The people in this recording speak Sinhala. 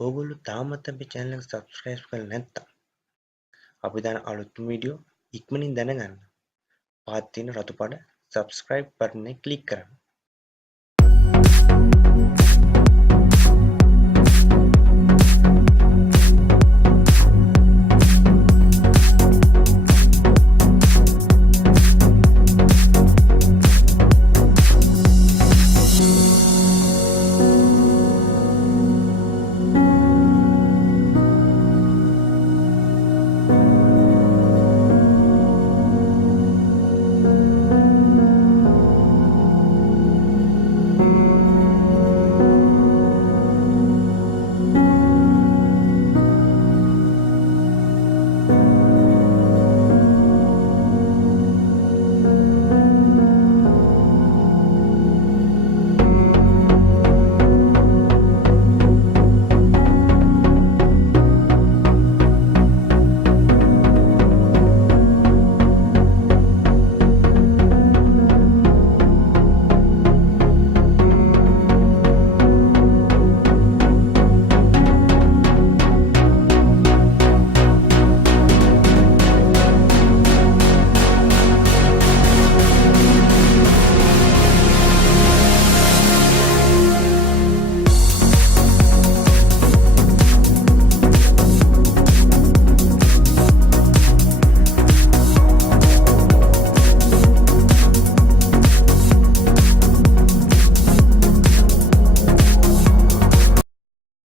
ඕගොල්ලෝ තාමත් අපේ channel එක subscribe කරලා නැත්නම් අපි දාන අලුත්ම වීඩියෝ ඉක්මනින් දැනගන්න පහත තියෙන රතු පාට subscribe button එක click කරන්න.